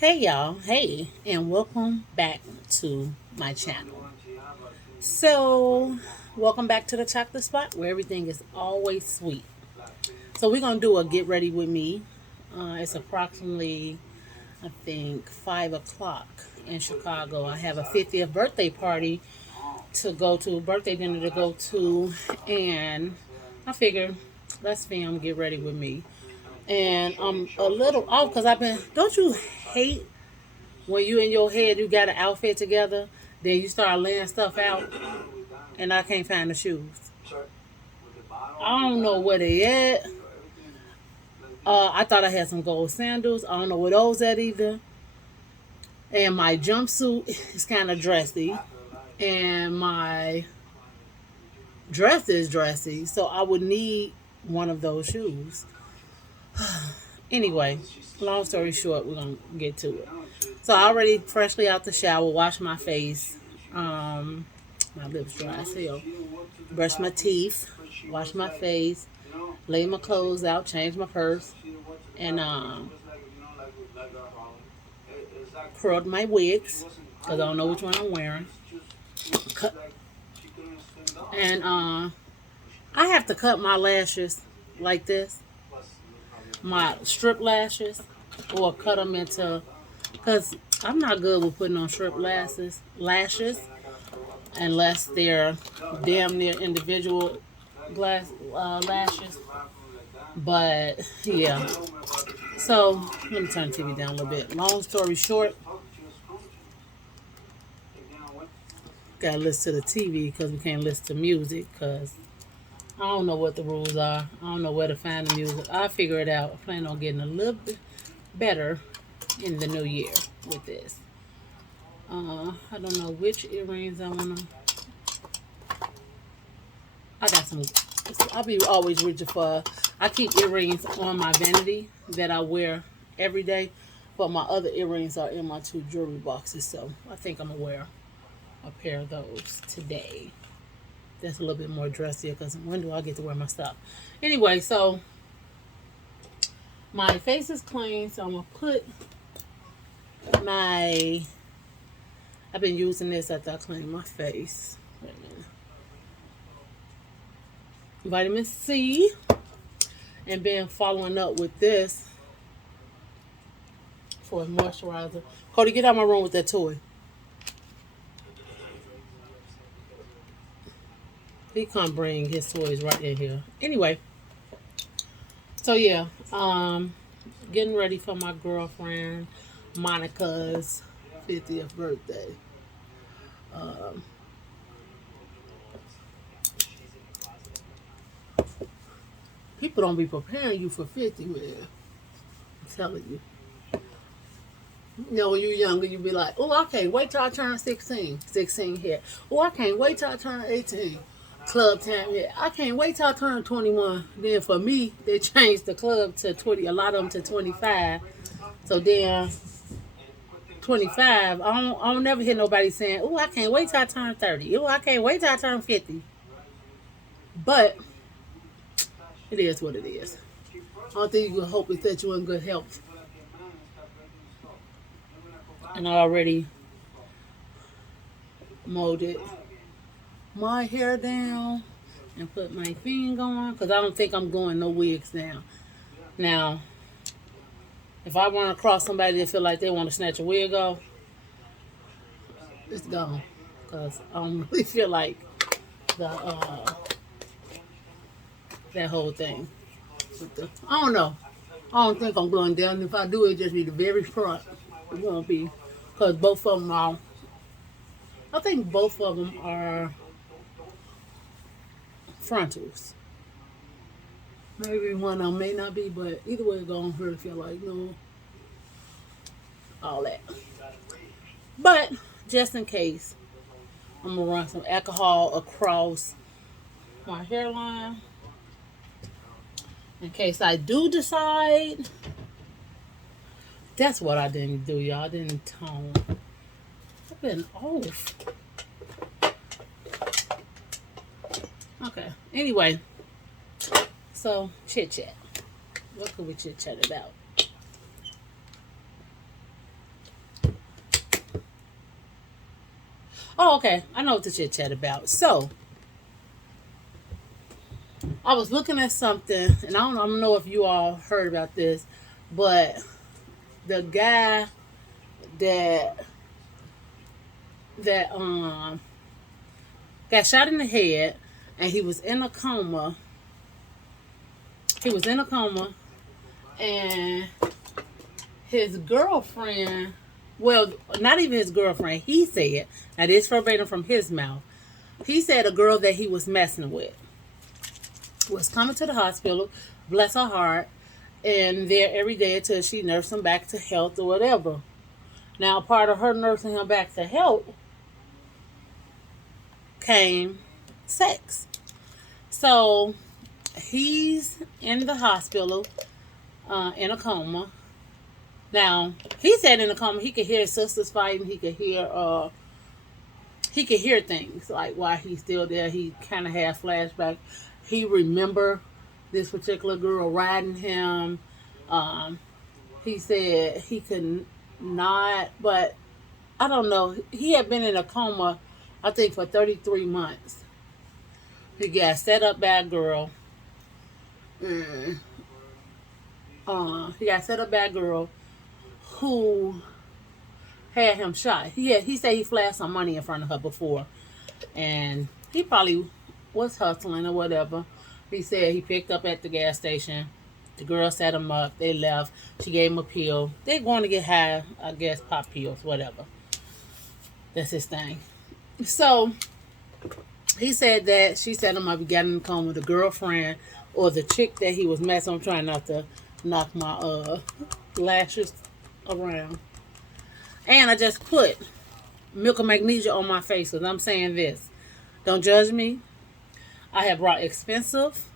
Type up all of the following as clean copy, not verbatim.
Hey y'all, hey, and welcome back to my channel. So, welcome back to the chocolate spot where everything is always sweet. So, we're gonna do a get ready with me. It's approximately, I think, 5 o'clock in Chicago. I have a 50th birthday party to go to, birthday dinner to go to, and I figure let's film get ready with me. And I'm a little off because I've been. Don't you hate when you in your head you got an outfit together, then you start laying stuff out, and I can't find the shoes. I don't know where they at. I thought I had some gold sandals. I don't know where those at either. And my jumpsuit is kind of dressy, and my dress is dressy, so I would need one of those shoes. Anyway, long story short, we're gonna get to it. So I already freshly out the shower, washed my face. Um, my lips dry as hell. Brush my teeth, wash my face, lay my clothes out, change my purse, and curled my wigs because I don't know which one I'm wearing. Cut, and I have to cut my lashes like this, my strip lashes, or cut them into because I'm not good with putting on strip lashes unless they're damn near individual lashes. But yeah, so let me turn the TV down a little bit. Long story short, gotta listen to the TV because we can't listen to music because I don't know what the rules are. I don't know where to find the music. I'll figure it out. I plan on getting a little bit better in the new year with this. I don't know which earrings I wanna. I got some. I'll be always reaching for. I keep earrings on my vanity that I wear every day, but my other earrings are in my two jewelry boxes. So I think I'm gonna wear a pair of those today. That's a little bit more dressier because when do I get to wear my stuff? Anyway, so my face is clean, so I'm gonna put my. I've been using this after I clean my face. Wait a minute. Vitamin C, and then following up with this for a moisturizer. Cody, get out of my room with that toy. He can't bring his toys right in here. Anyway, so yeah, getting ready for my girlfriend Monica's 50th birthday. Um, People don't be preparing you for 50, man. I'm telling you. You know, when you're younger, you be like, oh, I can't wait till I turn 16. 16 here. Oh, I can't wait till I turn 18. Club time here. I can't wait till I turn 21. Then for me, they changed the club to 20, a lot of them to 25. So then 25, I don't never hear nobody saying, oh, I can't wait till I turn 30. Oh, I can't wait till I turn 50. But it is what it is. All thing you can hope is that you're in good health. And I already molded my hair down and put my thing on because I don't think I'm going no wigs now. Now, if I run across somebody that feel like they want to snatch a wig off, it's gone because I don't really feel like the that whole thing. I don't know. I don't think I'm going down. If I do, it just be the very front. It won't be because both of them are. I think both of them are frontals. Maybe one of them may not be, but either way, it's gonna hurt if you're like no, all that. But just in case, I'm gonna run some alcohol across my hairline in case I do decide. That's what I didn't do, y'all. I didn't tone. I've been off. Okay. Anyway, so chit chat. What could we chit chat about? Oh, okay. I know what the chit chat about. So I was looking at something, and I don't know if you all heard about this, but the guy that that got shot in the head, and he was in a coma. He was in a coma, and his girlfriend, well, not even his girlfriend, he said, now this verbatim from his mouth, he said a girl that he was messing with was coming to the hospital, bless her heart, and there every day until she nursed him back to health or whatever. Now, part of her nursing him back to health came sex. So he's in the hospital in a coma. Now he said in the coma he could hear his sisters fighting. He could hear things like while he's still there. He kind of had flashbacks. He remember this particular girl riding him. Um, he said he could not, but I don't know. He had been in a coma, I think, for 33 months. He got set up by a girl. Mm. He got set up by a girl who had him shot. He said he flashed some money in front of her before, and he probably was hustling or whatever. He said he picked up at the gas station. The girl set him up. They left. She gave him a pill. They're going to get high, I guess, pop pills, whatever. That's his thing. So he said that she set him up. He got in the coma with the girlfriend or the chick that he was messing. I'm trying not to knock my lashes around. And I just put milk and magnesia on my face because I'm saying this. Don't judge me. I have brought expensive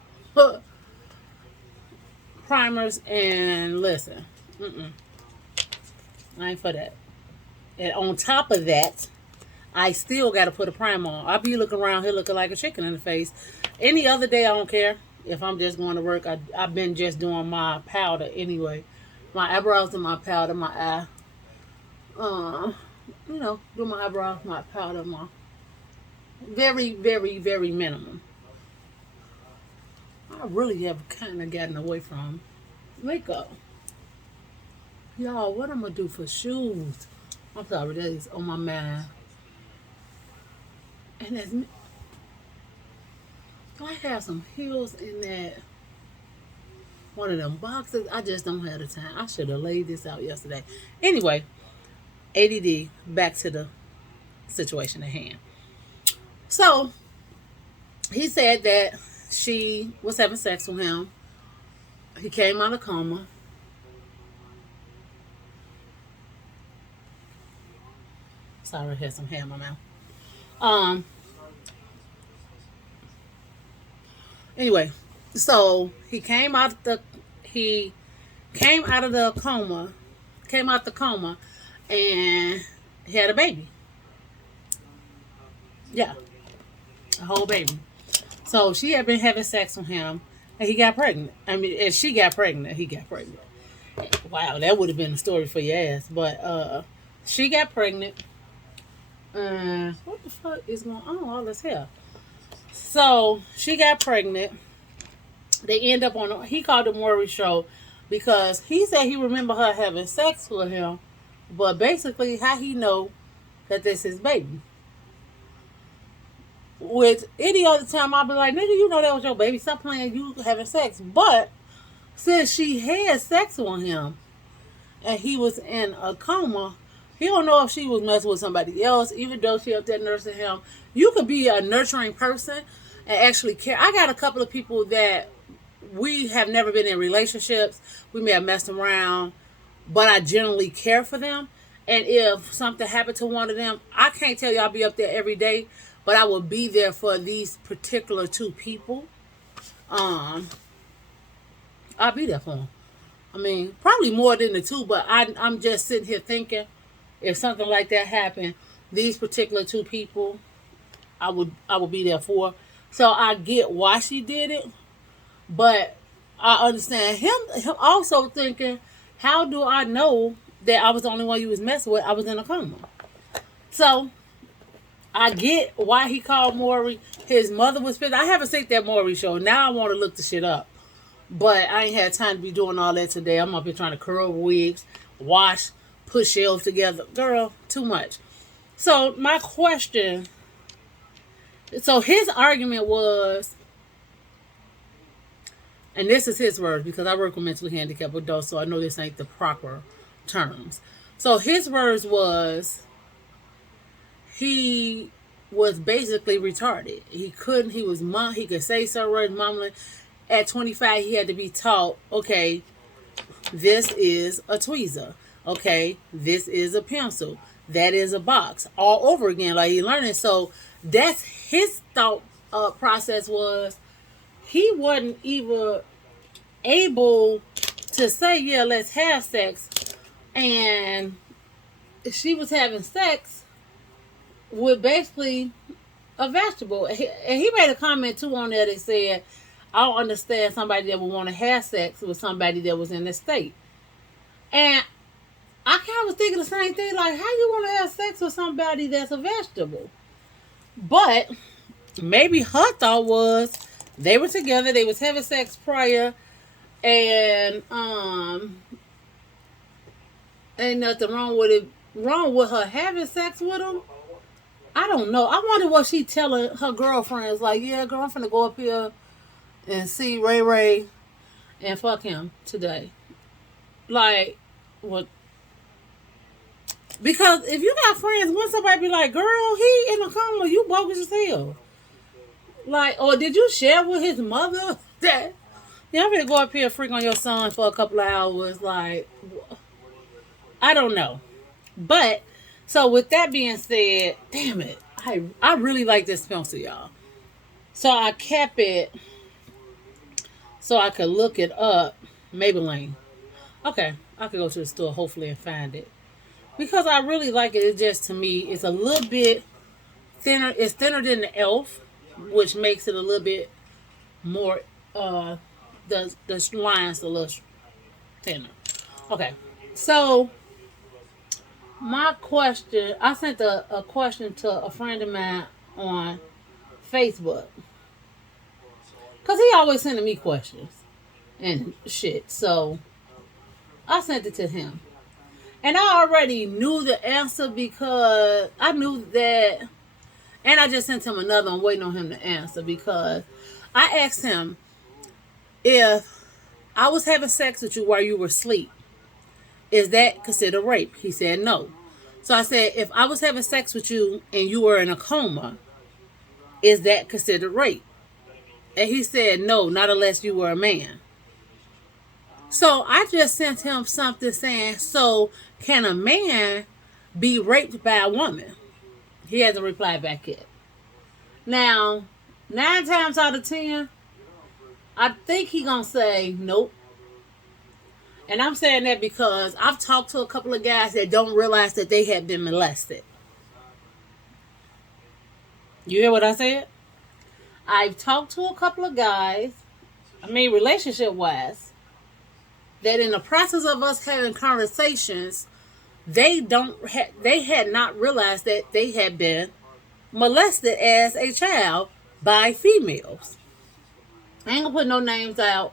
primers, and listen, I ain't for that. And on top of that, I still got to put a primer on. I'll be looking around here looking like a chicken in the face. Any other day, I don't care. If I'm just going to work, I've been just doing my powder anyway. My eyebrows and my powder, my eye. Do my eyebrows, my powder, my very, very, very minimum. I really have kind of gotten away from makeup. Y'all, what I'm going to do for shoes? I'm sorry, that is on my mind. And that's, I have some heels in that one of them boxes. I just don't have the time. I should have laid this out yesterday. Anyway, ADD, back to the situation at hand. So, he said that she was having sex with him. He came out of coma. Sorry, I had some hair in my mouth. Um. Anyway, so he came out of the coma, and he had a baby. Yeah, a whole baby. So she had been having sex with him, and he got pregnant. I mean, and she got pregnant. He got pregnant. Wow, that would have been a story for your ass. But she got pregnant. What the fuck is going on? All this hell. So she got pregnant. They end up on. He called the Maury show because he said he remember her having sex with him, but basically, how he know that this is baby? With any other time, I'll be like, nigga, you know that was your baby. Stop playing. You having sex, but since she had sex with him and he was in a coma, he don't know if she was messing with somebody else, even though she up there nursing him. You could be a nurturing person and actually care. I got a couple of people that we have never been in relationships. We may have messed around, but I generally care for them. And if something happened to one of them, I can't tell you I'll be up there every day, but I will be there for these particular two people. I'll be there for them. I mean, probably more than the two, but I'm just sitting here thinking, if something like that happened, these particular two people, I would be there for. So I get why she did it, but I understand him also thinking, how do I know that I was the only one you was messing with? I was in a coma. So I get why he called Maury. His mother was pissed. I haven't seen that Maury show. Now I want to look the shit up. But I ain't had time to be doing all that today. I'm up here trying to curl wigs, wash, put shelves together. Girl, too much. So my question, so his argument was, and this is his words because I work with mentally handicapped adults, so I know this ain't the proper terms. So his words was he was basically retarded. He couldn't. He was mum. He could say certain words, mumbling. At 25, he had to be taught. Okay, this is a tweezer. Okay, this is a pencil. That is a box. All over again, like he learning. So that's his thought process was he wasn't even able to say, yeah, let's have sex. And she was having sex with basically a vegetable. And he made a comment too on there that said, I don't understand somebody that would want to have sex with somebody that was in this state. And I kind of was thinking the same thing, like, how you want to have sex with somebody that's a vegetable? But maybe her thought was they were together, they was having sex prior, and ain't nothing wrong with it. Wrong with her having sex with him. I don't know. I wonder what she telling her girlfriends. Like, yeah, girl, I'm finna go up here and see Ray Ray and fuck him today. Like, what? Because if you got friends, when somebody be like, girl, he in a coma, you bogus as hell. Like, or did you share with his mother that, yeah, I'm gonna go up here and freak on your son for a couple of hours? Like, I don't know. But, so with that being said, damn it, I really like this pencil, y'all. So I kept it so I could look it up. Maybelline. Okay, I could go to the store hopefully and find it. Because I really like it. It just, to me, it's a little bit thinner. It's thinner than the e.l.f., which makes it a little bit more, the lines a little thinner. Okay, so my question, I sent a question to a friend of mine on Facebook. Because he always sending me questions and shit. So I sent it to him. And I already knew the answer because I knew that. And I just sent him another one waiting on him to answer because I asked him if I was having sex with you while you were asleep, is that considered rape? He said no. So I said, if I was having sex with you and you were in a coma, is that considered rape? And he said, no, not unless you were a man. So I just sent him something saying, so can a man be raped by a woman? He hasn't replied back yet. Now, 9 times out of 10, I think he gonna say nope. And I'm saying that because I've talked to a couple of guys that don't realize that they have been molested. You hear what I said? I've talked to a couple of guys, relationship-wise, that in the process of us having conversations, they had not realized that they had been molested as a child by females. I ain't gonna put no names out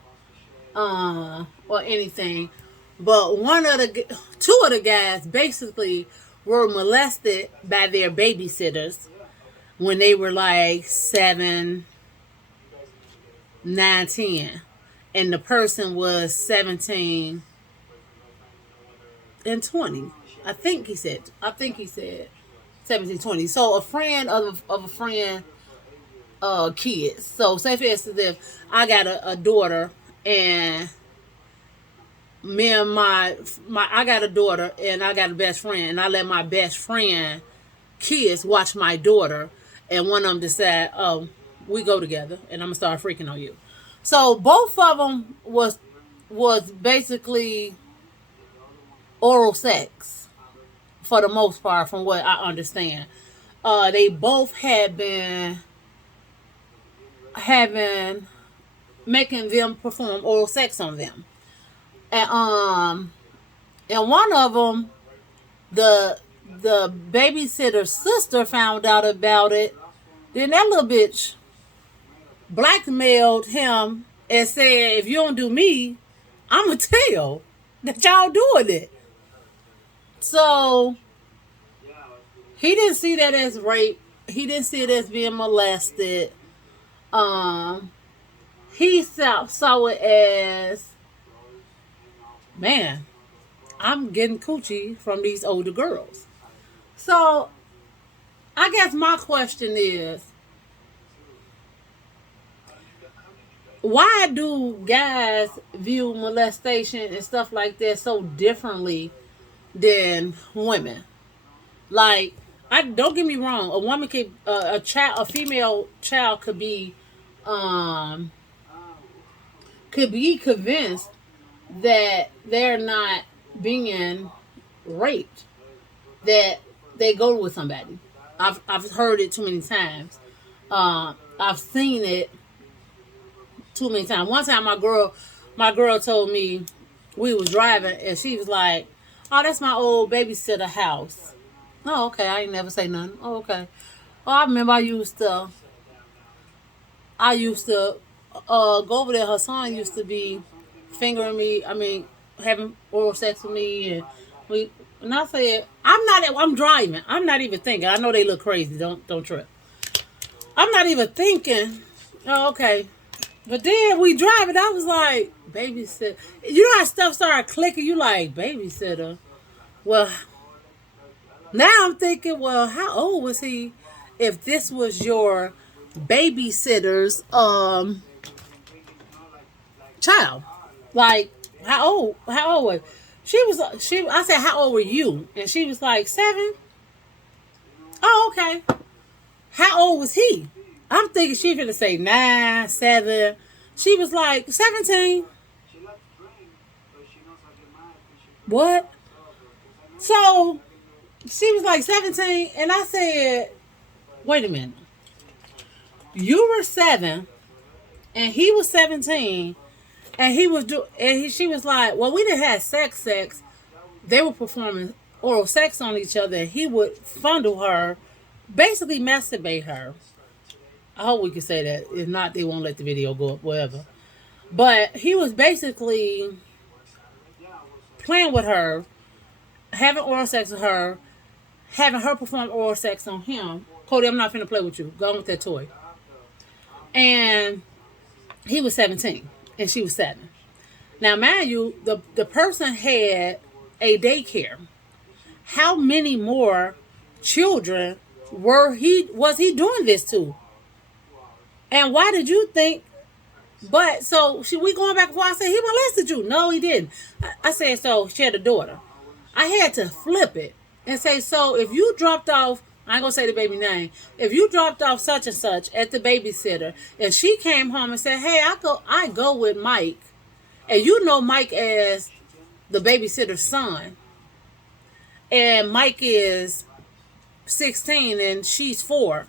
or anything, but two of the guys basically were molested by their babysitters when they were like 7, 9, 10. And the person was 17 and 20. I think he said 17, 20. So a friend of a friend kids. So say for instance, if I got a daughter and me and my I got a daughter and I got a best friend and I let my best friend kids watch my daughter and one of them decide, oh, we go together and I'm gonna start freaking on you. So both of them was basically oral sex for the most part, from what I understand. They both had been making them perform oral sex on them, and one of them, the the babysitter's sister found out about it, then that little bitch blackmailed him and said, if you don't do me, I'ma tell that y'all doing it. So he didn't see that as rape. He didn't see it as being molested. Um, he saw it as, man, I'm getting coochie from these older girls. So I guess my question is, why do guys view molestation and stuff like that so differently than women? Like, I don't get me wrong, a woman could, a female child um, could be convinced that they're not being raped, that they go with somebody. I've heard it too many times. I've seen it too many times. One time, my girl told me, we was driving and she was like, "Oh, that's my old babysitter house." Oh, okay. I ain't never say nothing. Oh, okay. Oh, I remember I used to go over there. Her son used to be fingering me. I mean, having oral sex with me, and we. And I said, I'm not. I'm driving. I'm not even thinking. I know they look crazy. Don't trip. I'm not even thinking. Oh, okay. But then we drive it. I was like, babysitter. You know how stuff started clicking. You like babysitter. Well, now I'm thinking. Well, how old was he? If this was your babysitter's child, like how old was she? I said, how old were you? And she was like 7. Oh, okay. How old was he? I'm thinking she gonna say 9, 7. She was like 17. What? So she was like 17, and I said, wait a minute. You were 7, and he was 17, and she was like, well, we didn't have sex. They were performing oral sex on each other, and he would fondle her, basically masturbate her. I hope we can say that. If not, they won't let the video go up, whatever. But he was basically playing with her, having oral sex with her, having her perform oral sex on him. Cody, I'm not finna play with you. Go on with that toy. And he was 17 and she was 7. Now, mind you, the person had a daycare. How many more children was he doing this to? And why did you think? But so we going back and forth. I said, he molested you. No, he didn't. I said, so she had a daughter. I had to flip it and say, so if you dropped off, I ain't gonna say the baby name. If you dropped off such and such at the babysitter, and she came home and said, hey, I go with Mike, and you know Mike as the babysitter's son, and Mike is 16 and she's 4.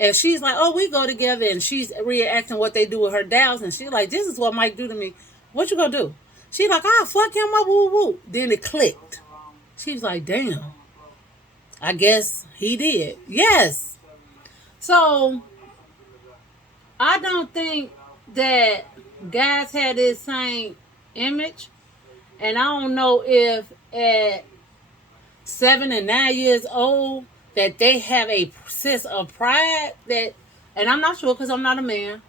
And she's like, oh, we go together, and she's reacting what they do with her doubts, and she's like, this is what Mike do to me. What you gonna do? She's like, ah, fuck him up, woo woo. Then it clicked. She's like, damn. I guess he did. Yes. So I don't think that guys had this same image, and I don't know if at 7 and 9 years old that they have a sense of pride that, and I'm not sure because I'm not a man,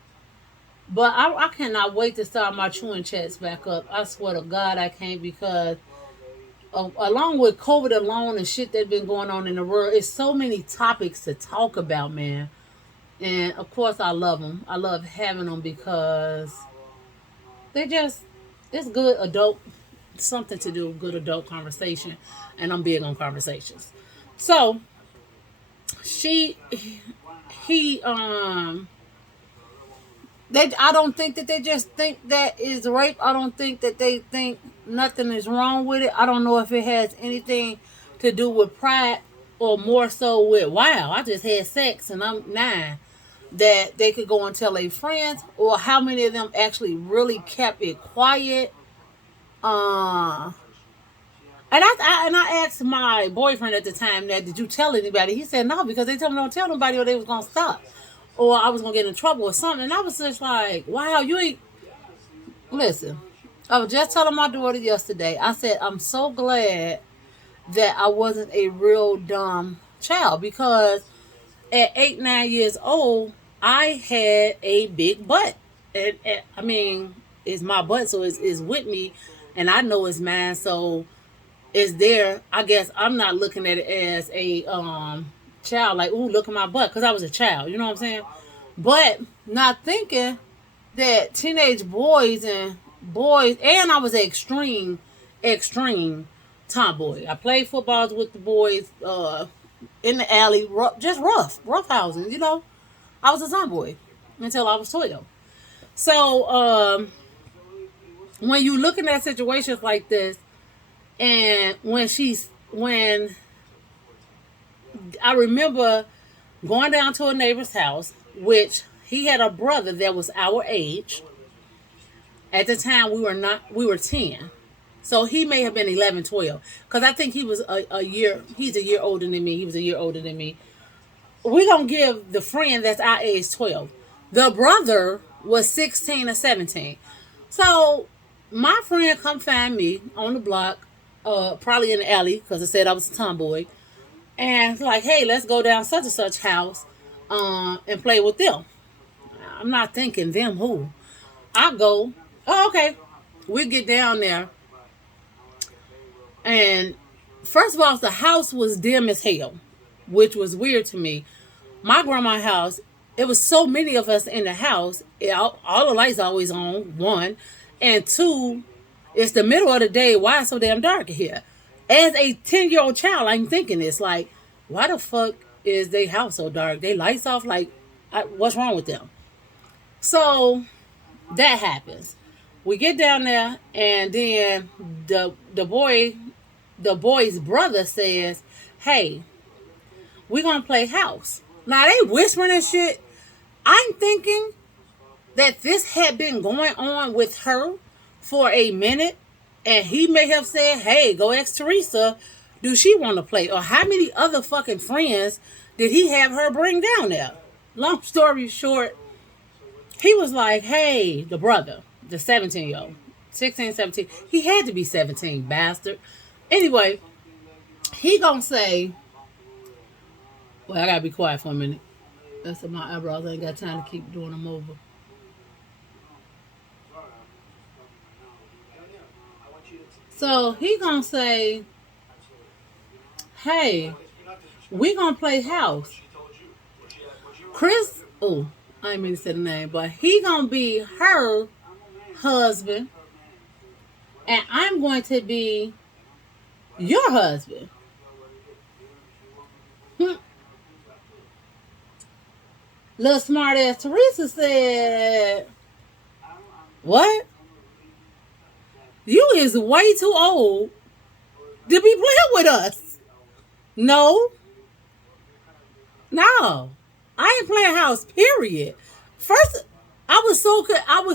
but I cannot wait to start my chewing chats back up. I swear to God I can't, because along with COVID alone and shit that's been going on in the world, it's so many topics to talk about, man. And of course I love them. I love having them because it's good adult, something to do, good adult conversation, and I'm big on conversations. So he I don't think that they just think that is rape. I don't think that they think nothing is wrong with it. I don't know if it has anything to do with pride, or more so with, wow, I just had sex and I'm 9, that they could go and tell their friends, or how many of them actually really kept it quiet. And I asked my boyfriend at the time that, did you tell anybody? He said no, because they told me don't tell nobody or they was gonna stop, or I was gonna get in trouble or something. And I was just like, wow, you ain't listen. I was just telling my daughter yesterday. I said I'm so glad that I wasn't a real dumb child, because at 8, 9 years old, I had a big butt. And I mean, it's my butt, so it's with me, and I know it's mine, so it's there. I guess I'm not looking at it as a child, like, ooh, look at my butt, because I was a child. You know what I'm saying? But not thinking that teenage boys, and I was an extreme tomboy. I played footballs with the boys, in the alley, just rough housing. I was a tomboy until I was 12. So when you looking at situations like this, and when I remember going down to a neighbor's house, which he had a brother that was our age. At the time, we were 10. So he may have been 11, 12. Because I think he was he's a year older than me. He was a year older than me. We're going to give the friend that's our age 12. The brother was 16 or 17. So my friend come find me on the block, probably in the alley, because I said I was a tomboy. And it's like, hey, let's go down such and such house and play with them. I'm not thinking them who. I go, oh, okay. We get down there. And first of all, the house was dim as hell, which was weird to me. My grandma's house, it was so many of us in the house. All the lights always on, one. And two, it's the middle of the day. Why it's so damn dark here? As a 10-year-old child, I'm thinking this, like, why the fuck is their house so dark? They lights off, like, what's wrong with them? So that happens. We get down there, and then the boy's brother says, "Hey, we're gonna play house." Now they whispering and shit. I'm thinking that this had been going on with her for a minute, and he may have said, "Hey, go ask Teresa, do she want to play?" Or how many other fucking friends did he have her bring down there? Long story short, he was like, "Hey," the brother, the 17-year-old, 16, 17. He had to be 17, bastard. Anyway, he gonna say, well, I gotta be quiet for a minute. That's my eyebrows. I ain't got time to keep doing them over. So he gonna say, "Hey, we gonna play house." Chris, oh, I ain't mean to say the name, but he gonna be her husband, and I'm going to be your husband. Hmm. Little smart ass Teresa said, "What? You is way too old to be playing with us." No, no, I ain't playing house. Period. First, I was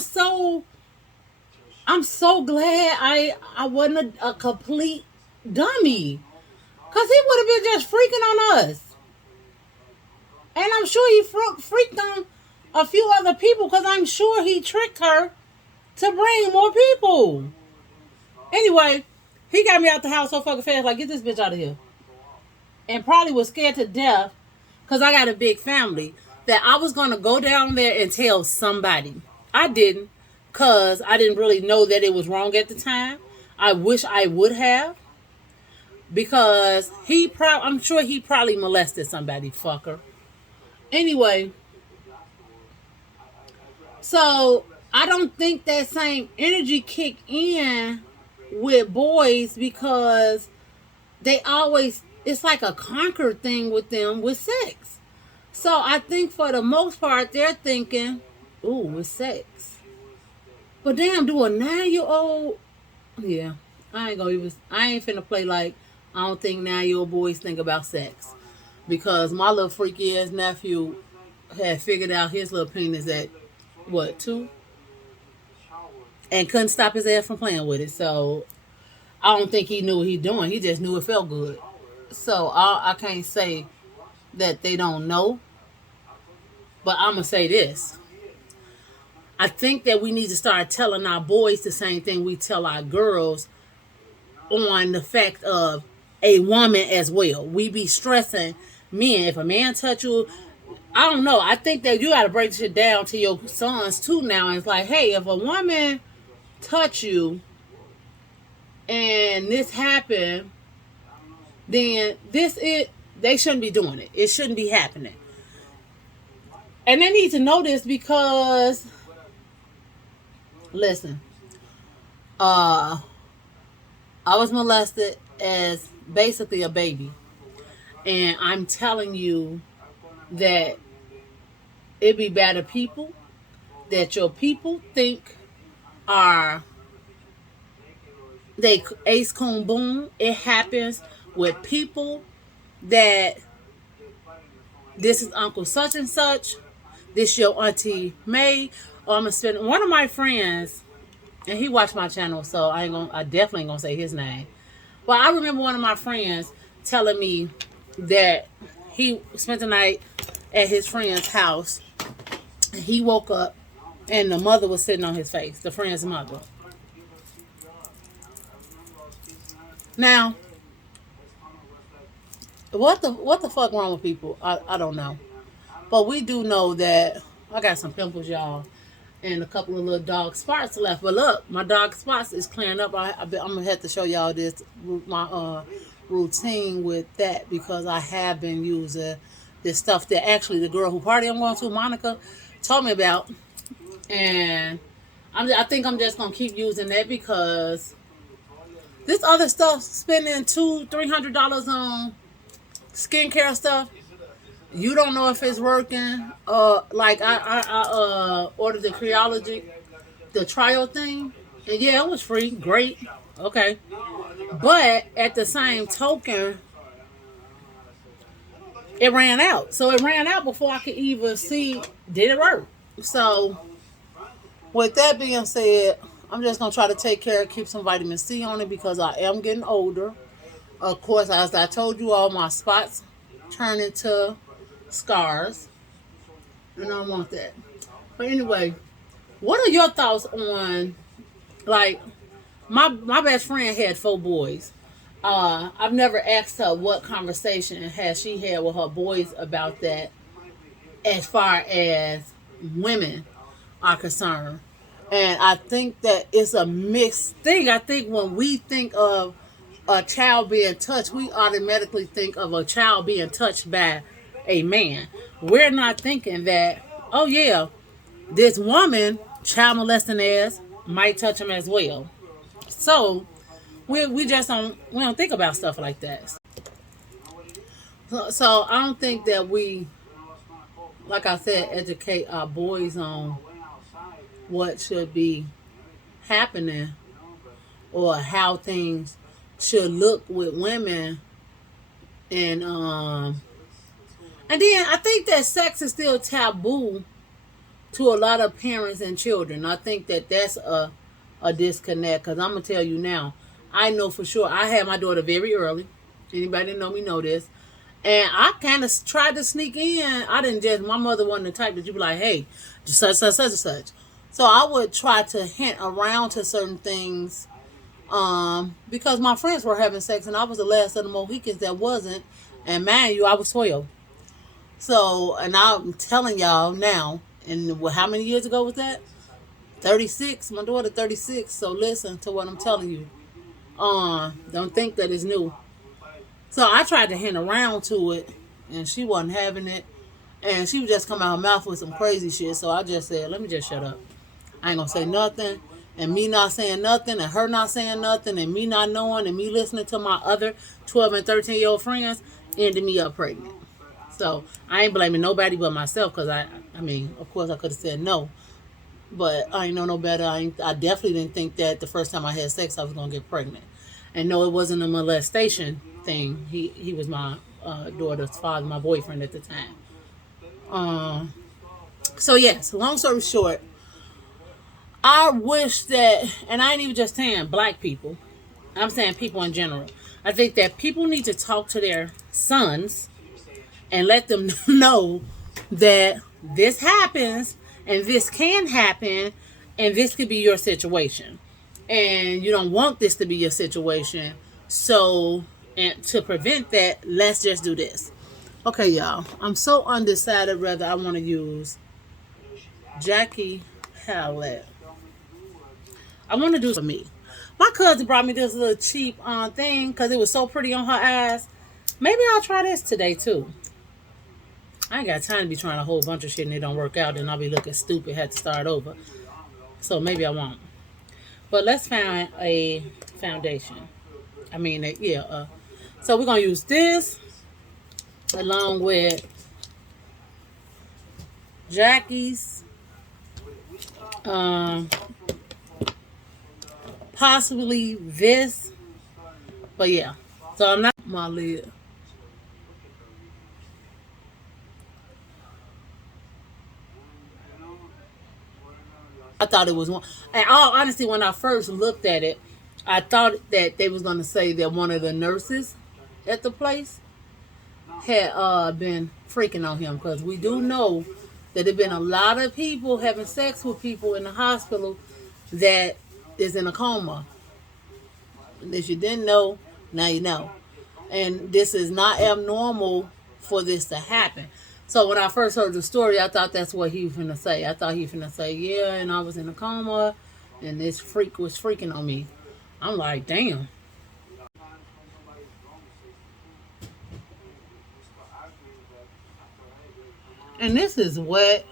so. I'm so glad I wasn't a complete dummy, cause he would have been just freaking on us, and I'm sure he freaked on a few other people, cause I'm sure he tricked her to bring more people. Anyway, he got me out the house so fucking fast, like, get this bitch out of here. And probably was scared to death, because I got a big family, that I was going to go down there and tell somebody. I didn't, because I didn't really know that it was wrong at the time. I wish I would have, because I'm sure he probably molested somebody, fucker. Anyway, so I don't think that same energy kick in with boys, because they always, it's like a conquer thing with them with sex. So I think for the most part they're thinking, ooh, with sex. But damn, do a 9-year-old, yeah, I ain't finna play like I don't think 9-year-old boys think about sex. Because my little freaky ass nephew had figured out his little penis at what, 2? And couldn't stop his ass from playing with it. So I don't think he knew what he doing. He just knew it felt good. So I can't say that they don't know, but I'm gonna say this. I think that we need to start telling our boys the same thing we tell our girls on the fact of a woman as well. We be stressing men. If a man touch you, I don't know. I think that you got to break shit down to your sons too now. And it's like, hey, if a woman touch you and this happened, then they shouldn't be doing it. It shouldn't be happening. And they need to know this because, listen, I was molested as basically a baby. And I'm telling you that it be better people that your people think are they ace coon boom. It happens with people that this is Uncle such and such, this your Auntie May, or I'm gonna spend one of my friends, and he watched my channel, so I definitely ain't gonna say his name. But I remember one of my friends telling me that he spent the night at his friend's house. And he woke up and the mother was sitting on his face, the friend's mother. Now, what the fuck wrong with people? I don't know. But we do know that I got some pimples, y'all, and a couple of little dog spots left. But look, my dog spots is clearing up. I'm gonna have to show y'all this my routine with that because I have been using this stuff that actually the girl who party I'm going to, Monica, told me about, and I think I'm just gonna keep using that because this other stuff, spending $200-$300 on skincare stuff, you don't know if it's working. Like I ordered the Creology, the trial thing, and yeah, it was free, great, okay. But at the same token, it ran out. So it ran out before I could even see did it work. So with that being said, I'm just gonna try to take care, keep some vitamin C on it because I am getting older. Of course, as I told you, all my spots turn into scars, and I don't want that. But anyway, what are your thoughts on, like, my best friend had 4 boys. I've never asked her what conversation has she had with her boys about that, as far as women are concerned. And I think that it's a mixed thing. I think when we think of a child being touched, we automatically think of a child being touched by a man. We're not thinking that, oh yeah, this woman, child molesting ass, might touch him as well. So we just don't think about stuff like that. So I don't think that we, like I said, educate our boys on what should be happening or how things should look with women. And then I think that sex is still taboo to a lot of parents and children. I think that that's a disconnect because I'm going to tell you now, I know for sure I had my daughter very early. Anybody that know me know this. And I kind of tried to sneak in. I didn't just, my mother wasn't the type that you be like, hey, just such and such. So I would try to hint around to certain things because my friends were having sex and I was the last of the Mohicans that wasn't. And mind you, I was 12. So, and I'm telling y'all now, and how many years ago was that? 36. My daughter 36. So listen to what I'm telling you. Don't think that it's new. So I tried to hint around to it, and she wasn't having it. And she would just come out her mouth with some crazy shit. So I just said, let me just shut up. I ain't gonna say nothing. And me not saying nothing, and her not saying nothing, and me not knowing, and me listening to my other 12 and 13-year-old friends, ended me up pregnant. So I ain't blaming nobody but myself because I mean, of course I could have said no. But I ain't know no better. I definitely didn't think that the first time I had sex I was gonna get pregnant. And no, it wasn't a molestation thing. He was my daughter's father, my boyfriend at the time. So yes, long story short, I wish that, and I ain't even just saying black people, I'm saying people in general. I think that people need to talk to their sons and let them know that this happens and this can happen and this could be your situation. And you don't want this to be your situation. So, and to prevent that, let's just do this. Okay, y'all. I'm so undecided whether I want to use Jackie Hallett. I want to do for me. My cousin brought me this little cheap thing because it was so pretty on her eyes. Maybe I'll try this today too. I ain't got time to be trying a whole bunch of shit and it don't work out and I'll be looking stupid, had to start over. So maybe I won't. But let's find a foundation. I mean, so we're going to use this along with Jackie's, um, possibly this. But yeah, so I'm not my lid. I thought it was one. And all honesty, when I first looked at it, I thought that they was gonna say that one of the nurses at the place had been freaking on him because we do know that there've been a lot of people having sex with people in the hospital that is in a coma. And if you didn't know, now you know. And this is not abnormal for this to happen. So when I first heard the story, I thought that's what he was gonna say. I thought he was gonna say, yeah, and I was in a coma, and this freak was freaking on me. I'm like, damn. And this is what.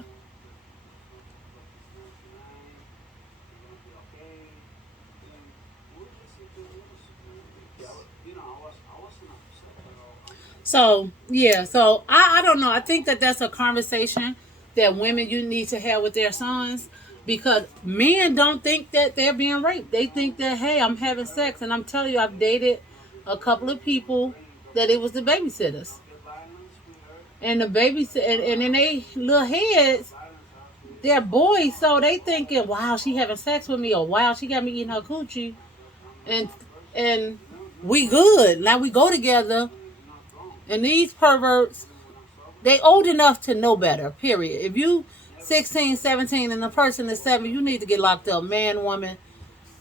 So yeah, so I don't know. I think that that's a conversation that women you need to have with their sons because men don't think that they're being raped. They think that hey, I'm having sex, and I'm telling you, I've dated a couple of people that it was the babysitters, and the and in their little heads, they're boys, so they thinking, wow, she having sex with me, or wow, she got me eating her coochie, and and we good now. We go together, and these perverts they old enough to know better, period. If you 16, 17, and the person is 7, you need to get locked up. Man, woman,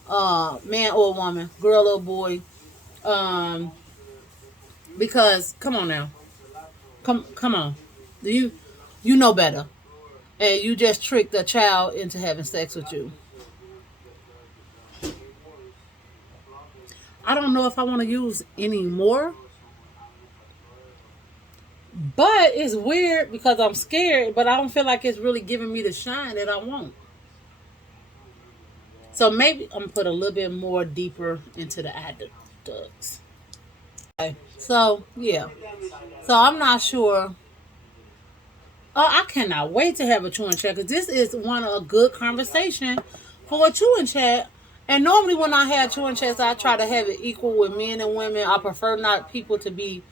man or woman, girl or boy. Um, because come on now. Come on. You know better. And you just tricked a child into having sex with you. I don't know if I want to use any more. But it's weird because I'm scared, but I don't feel like it's really giving me the shine that I want. So maybe I'm gonna put a little bit more deeper into the adducts. Okay. So yeah. So I'm not sure. Oh, I cannot wait to have a chewing chat because this is one a good conversation for a chewing chat. And normally when I have chewing chats, I try to have it equal with men and women. I prefer not people to be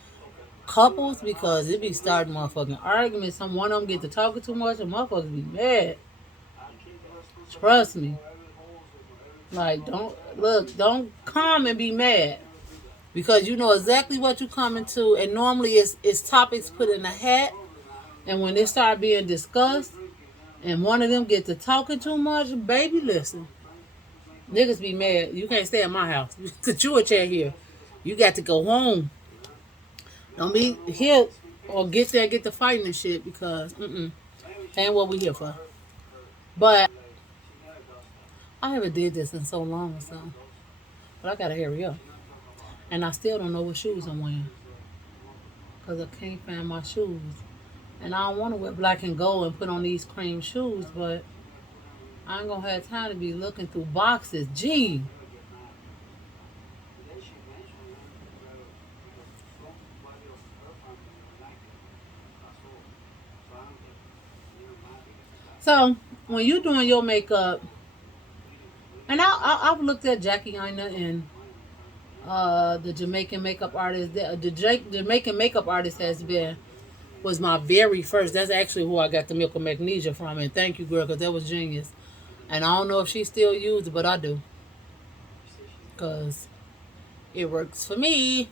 couples because it be starting motherfucking arguments. Some one of them get to talking too much and motherfuckers be mad. Trust me. Like don't come and be mad because you know exactly what you're coming to. And normally it's topics put in a hat, and when they start being discussed, and one of them get to talking too much, baby, listen, niggas be mad. You can't stay at my house. Put you a chair here. You got to go home. Don't be here or get there, get the fighting and shit because ain't what we here for. But I haven't did this in so long or so. But I gotta hurry up. And I still don't know what shoes I'm wearing. Because I can't find my shoes. And I don't want to wear black and gold and put on these cream shoes, but I ain't gonna have time to be looking through boxes. Gee. So when you doing your makeup, and I've looked at Jackie Aina and the Jamaican makeup artist. The Jamaican makeup artist was my very first. That's actually who I got the milk of magnesia from. And thank you, girl, because that was genius. And I don't know if she still used it, but I do. Because It works for me.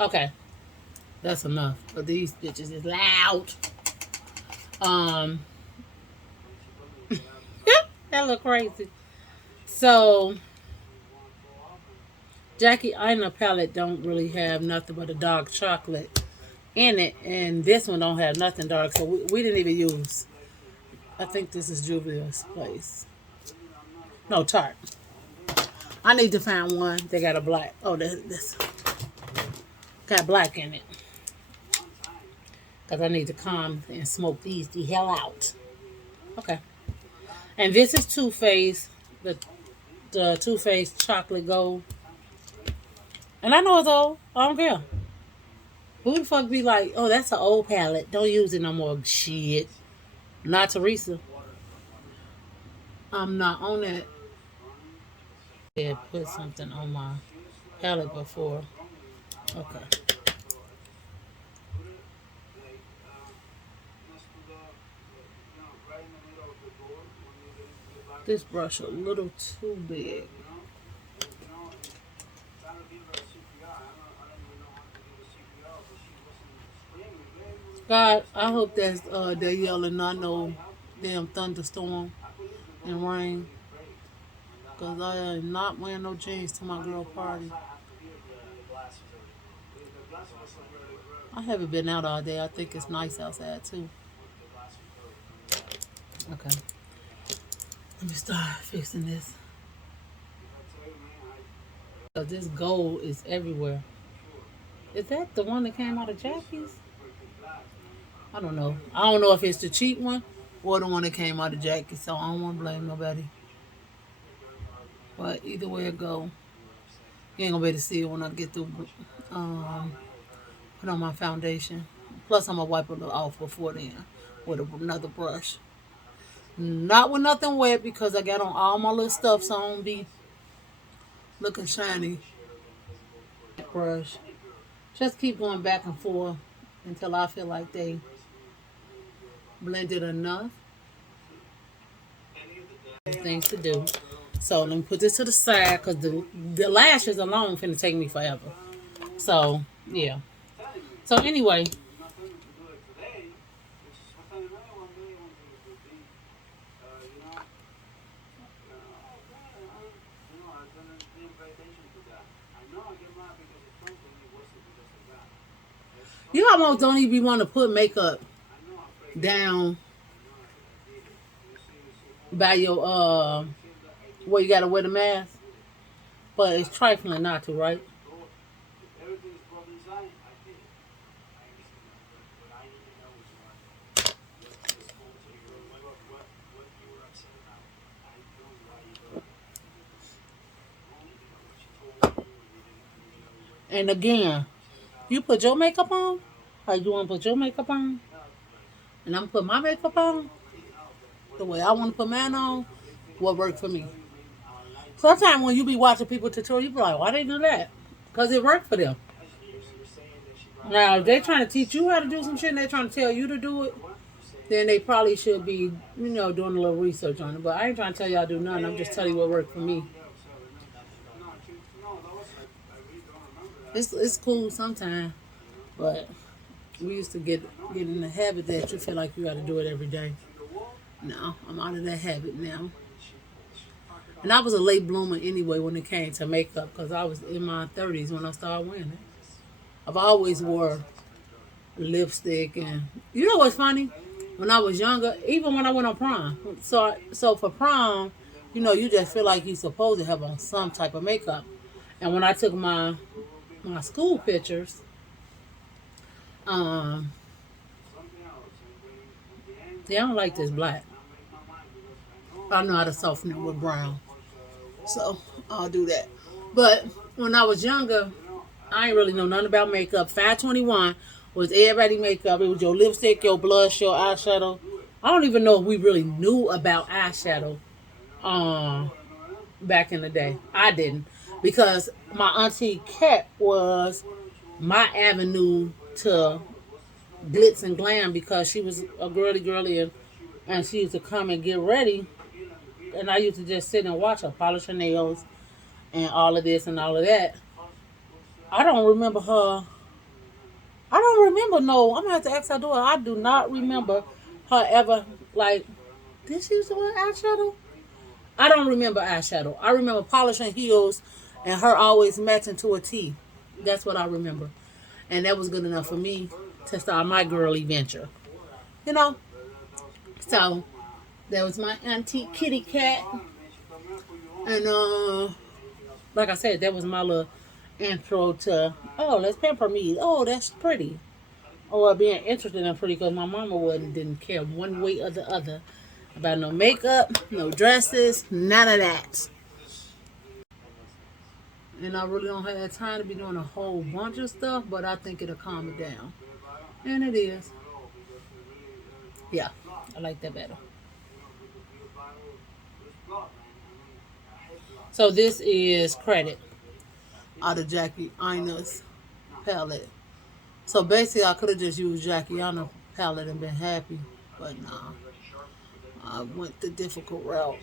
Okay, that's enough. But these bitches is loud. Um, that look crazy. So Jackie Aina palette don't really have nothing but a dark chocolate in it, and this one don't have nothing dark. So we didn't even use. I think this is Juvia's place. No, Tarte. I need to find one. They got a black. Oh, this got black in it. Because I need to calm and smoke these the hell out. Okay. And this is Too Faced. The Too Faced Chocolate Gold. And I know it's old. I don't care. Who the fuck be like, oh, that's an old palette. Don't use it no more. Shit. Not Teresa. I'm not on that. Yeah, put something on my palette before. Okay. This brush a little too big. God, I hope that's they're yelling not no damn thunderstorm and rain. Cause I am not wearing no jeans to my girl party. I haven't been out all day. I think it's nice outside too. Okay. Let me start fixing this. Cause this gold is everywhere. Is that the one that came out of Jackie's? I don't know. I don't know if it's the cheap one or the one that came out of Jackie's. So I don't want to blame nobody. But either way it go, you ain't gonna be able to see it when I get through. Put on my foundation. Plus, I'm gonna wipe it off before then with another brush. Not with nothing wet because I got on all my little stuff, so I don't be looking shiny. Brush. Just keep going back and forth until I feel like they blended enough. Things to do. So let me put this to the side because the lashes alone finna take me forever. So yeah. So anyway, you almost don't even want to put makeup down by your where you gotta wear the mask. But it's trifling not to, right? And again, you put your makeup on? Or you wanna put your makeup on? And I'm put my makeup on the way I wanna put mine on, what worked for me. Sometimes when you be watching people tutorial, you be like, why they do that? Because it worked for them. Now, if they're trying to teach you how to do some shit and they're trying to tell you to do it, then they probably should be, doing a little research on it. But I ain't trying to tell y'all to do nothing. I'm just telling you what worked for me. It's cool sometimes, but we used to get in the habit that you feel like you got to do it every day. No, I'm out of that habit now. And I was a late bloomer anyway when it came to makeup because I was in my 30s when I started wearing it. I've always wore lipstick and you know what's funny? When I was younger, even when I went on prom. So for prom, you just feel like you're supposed to have on some type of makeup. And when I took my school pictures, um, yeah, I don't like this black. I know how to soften it with brown. So I'll do that. But when I was younger, I ain't really know nothing about makeup. 521 was everybody makeup. It was your lipstick, your blush, your eyeshadow. I don't even know if we really knew about eyeshadow back in the day. I didn't. Because my auntie Kat was my avenue to glitz and glam because she was a girly and she used to come and get ready and I used to just sit and watch her polish her nails and all of this and all of that. I don't remember her. I don't remember. No, I'm gonna have to ask her daughter. I do not remember her ever like. Did she used to wear eyeshadow? I don't remember eyeshadow. I remember polishing heels and her always matching to a T. That's what I remember. And that was good enough for me to start my girly venture. You know? So, that was my antique kitty cat. And, like I said, that was my little intro to, oh, let's pamper me. Oh, that's pretty. Or being interested in pretty because my mama didn't care one way or the other about no makeup, no dresses, none of that. And I really don't have time to be doing a whole bunch of stuff, but I think it'll calm it down. And it is. Yeah, I like that better. So this is credit out of Jackie Ina's palette. So basically, I could have just used Jackie Ina palette and been happy, but nah. I went the difficult route.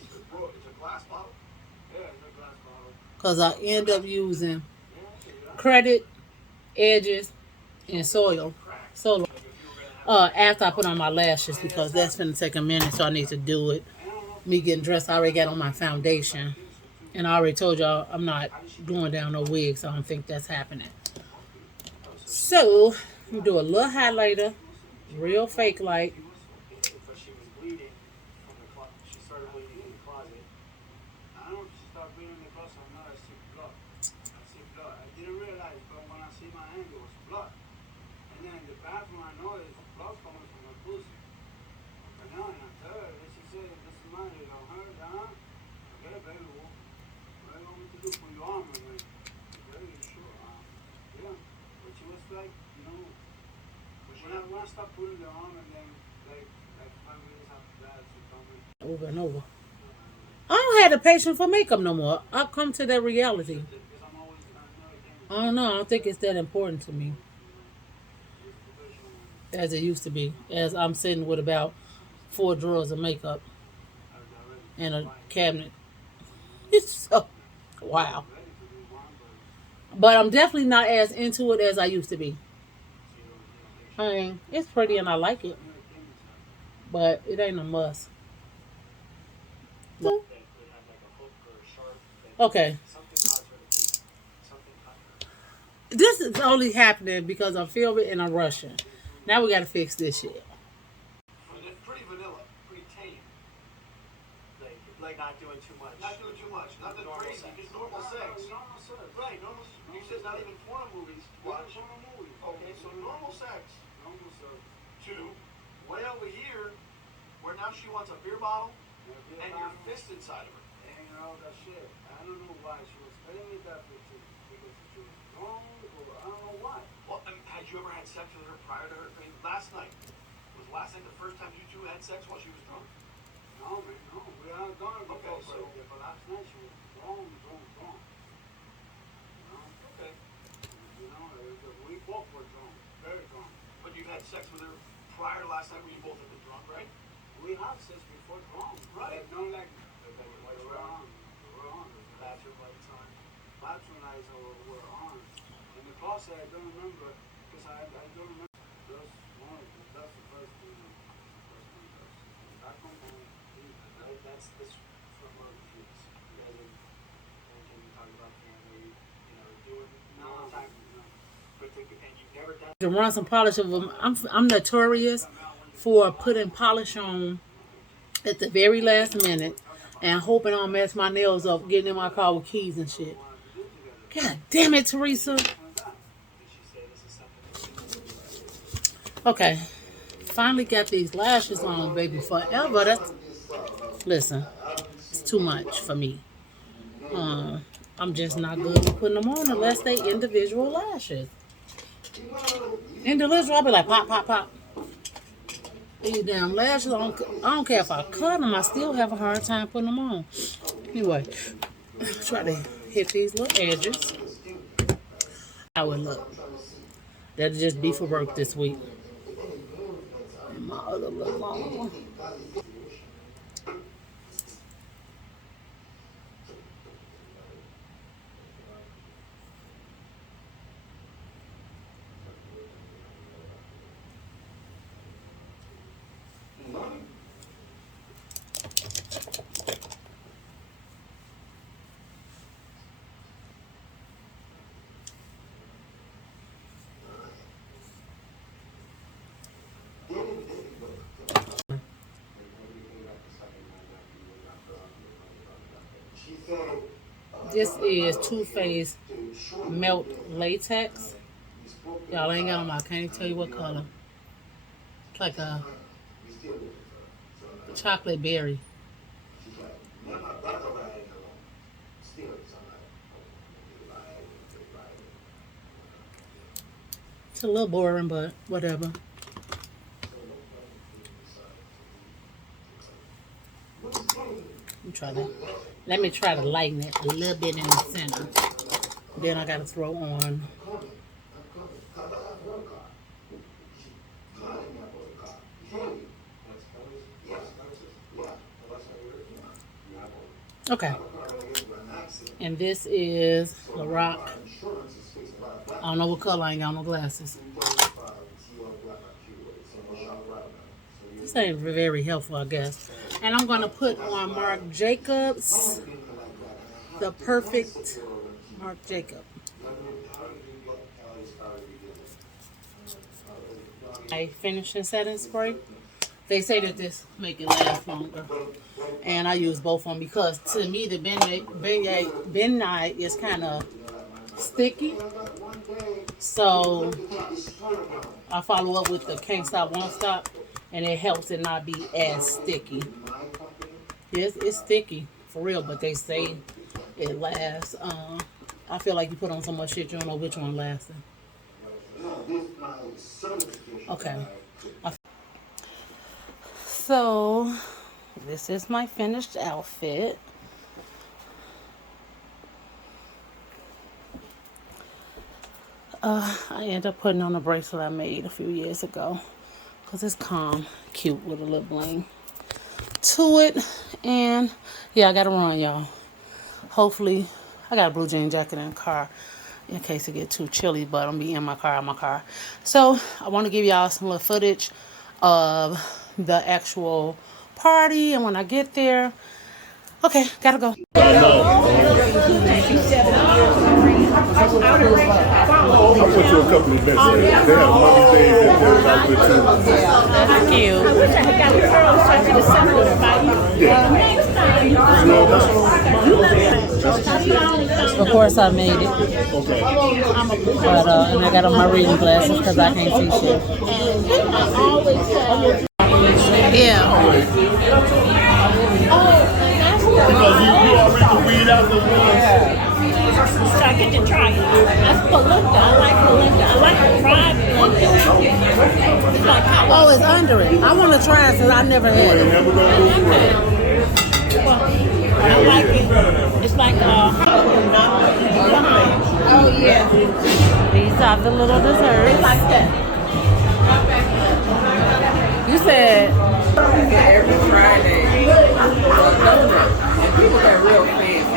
Because I end up using credit, edges, and solo. After I put on my lashes because that's going to take a minute, so I need to do it. Me getting dressed, I already got on my foundation. And I already told y'all I'm not going down no wigs, so I don't think that's happening. So, I'm do a little highlighter, real fake light. Over and over. I don't have the patience for makeup no more. I've come to that reality. I don't know. I don't think it's that important to me as it used to be. As I'm sitting with about 4 drawers of makeup and a cabinet. It's so wow. But I'm definitely not as into it as I used to be. I mean, it's pretty and I like it, but it ain't a must. Okay. This is only happening because I'm filming and I'm rushing. Now we gotta fix this shit. Pretty vanilla, pretty tame. Like not doing too much. Not doing too much. Nothing crazy. Just normal sex. Normal sex. Right. Normal. You said not even porn movies. Watch. Okay, so normal sex. Normal sex. 2. Way over here, where now she wants a beer bottle and your fist inside of her. And all that shit. I don't know why she was paying me that for too. Because she was wrong or I don't know why. Well, I mean, had you ever had sex with her prior to her? I mean, last night. Was last night the first time you two had sex while she was drunk? No, man, no. We haven't done it before, so but last night she was drunk. You know? Okay. You know, we both were drunk, very drunk. But you had sex with her prior to last night when you both had been drunk, right? We had sex before drunk. Right. But not like we're on. Bathroom lights on. Bathroom lights were on. In the closet, I don't remember, because I don't remember. That's the first thing. That's this from our kids. You guys can talk about family, doing no time. But and you've never done. To run some polish of them. I'm notorious for putting polish on at the very last minute and hoping I'll mess my nails up, getting in my car with keys and shit. God damn it, Teresa. Okay. Finally got these lashes on, baby, forever. Listen, it's too much for me. I'm just not good with putting them on unless they individual lashes. Individual, I'll be like pop, pop, pop. These damn lashes, I don't care if I cut them, I still have a hard time putting them on. Anyway, try to hit these little edges. How it look. That'll just be for work this week. And my other little long one. This is Too Faced Melt Latex. Y'all ain't got them. I can't tell you what color. It's like a chocolate berry. It's a little boring, but whatever. Let me try to lighten it a little bit in the center. Then I gotta throw on. Okay. And this is Lorac. I don't know what color. I ain't got no glasses. This ain't very helpful, I guess. And I'm gonna put on Marc Jacobs, the perfect Marc Jacob. I finishing setting spray. They say that this make it last longer, and I use both of them because to me the Ben Nye is kind of sticky. So I follow up with the Can't Stop Won't Stop, and it helps it not be as sticky. Yes, it's sticky for real, but they say it lasts. I feel like you put on so much shit you don't know which one lasting. Okay. So this is my finished outfit. I ended up putting on a bracelet I made a few years ago because it's calm, cute with a little bling to it. And yeah, I gotta run, y'all. Hopefully, I got a blue jean jacket in the car in case it get too chilly, but I'm be in my car. So I want to give y'all some little footage of the actual party and when I get there. Okay, gotta go. I went to a couple of events. They had mommy days and I went to. That's cute. I wish I had got a girl so I could have sent her to Yeah. next time. Of course, I made it. Okay. But and I got on my reading glasses because I can't see shit. Yeah. Because you already can read out the ones. So I get to try it. That's Belinda. I like Belinda. I like the fried Belinda. It's like how Oh, it's under it. I want to try it since I never had it. Never gonna go through it. I like it. It's like Oh, yeah. These are the little desserts. like that. You said Every Friday, and people got real fancy.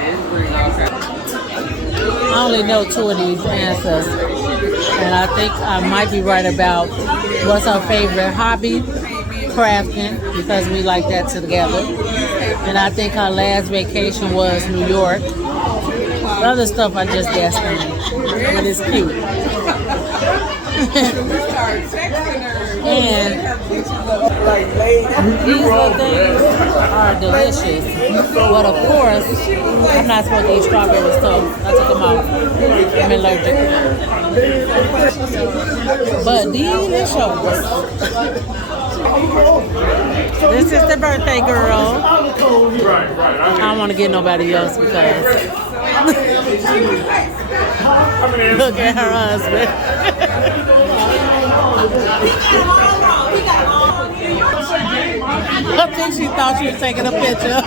I only know two of these answers, and I think I might be right about what's our favorite hobby, crafting, because we like that together. And I think our last vacation was New York. The other stuff I just guessed on, but it's cute. And these little things are delicious. But of course, I'm not supposed to eat strawberries, so I took them out. I'm allergic. But delicious. This is the birthday girl. Right. I don't want to get nobody else because look at her husband. I think she thought she was taking a picture.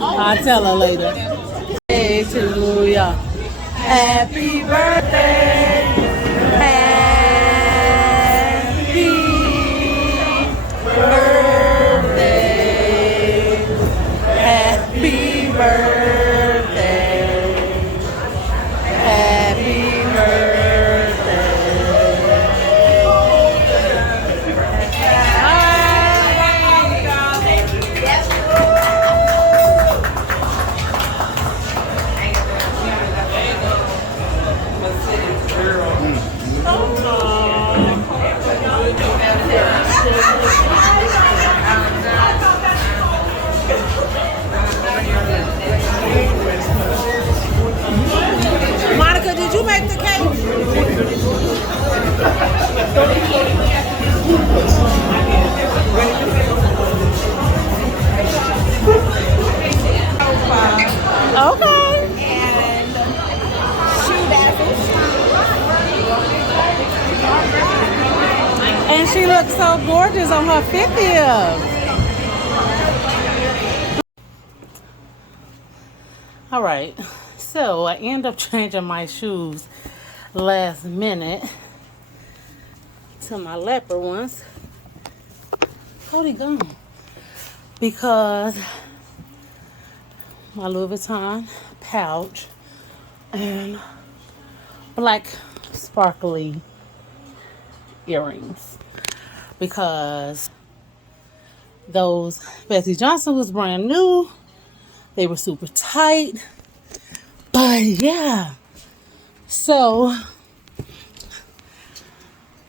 I'll tell her later. Hey to ya. Happy birthday. Happy birthday. Happy birthday. Happy birthday. Oh, make the cake? Okay. and shoe dazzles. And she looks so gorgeous on her 50th. All right. So I end up changing my shoes last minute to my leopard ones. How'd he gone? Because my Louis Vuitton pouch and black sparkly earrings, because those Betsy Johnson was brand new. They were super tight. But yeah. So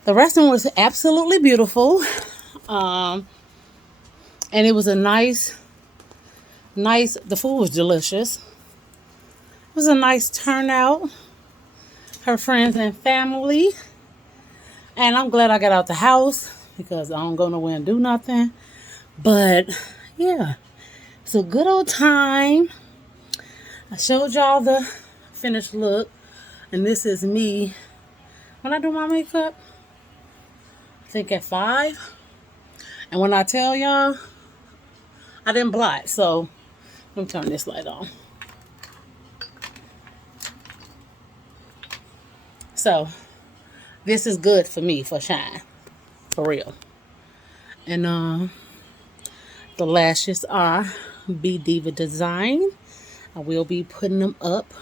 the restaurant was absolutely beautiful. And it was a nice, the food was delicious. It was a nice turnout. Her friends and family. And I'm glad I got out the house because I don't go nowhere and do nothing. But yeah, it's a good old time. I showed y'all the finished look. And this is me when I do my makeup. I think at 5. And when I tell y'all, I didn't blot. So let me turn this light on. So this is good for me, for shine. For real. And the lashes are Be Diva Design. I will be putting them up.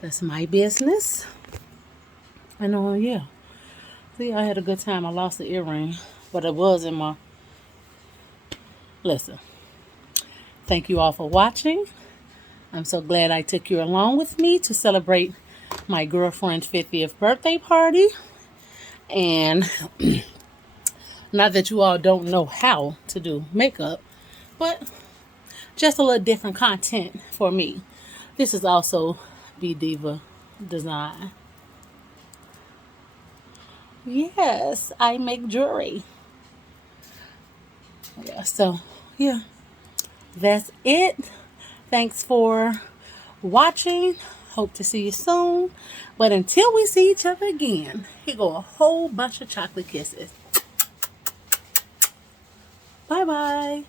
That's my business. And yeah. See, I had a good time. I lost the earring, but it was in my... Listen. Thank you all for watching. I'm so glad I took you along with me to celebrate my girlfriend's 50th birthday party. And not that you all don't know how to do makeup, but just a little different content for me. This is also Be Diva Design. Yes, I make jewelry. Yeah, so yeah, that's it. Thanks for watching. Hope to see you soon. But until we see each other again, here go a whole bunch of chocolate kisses. Bye-bye.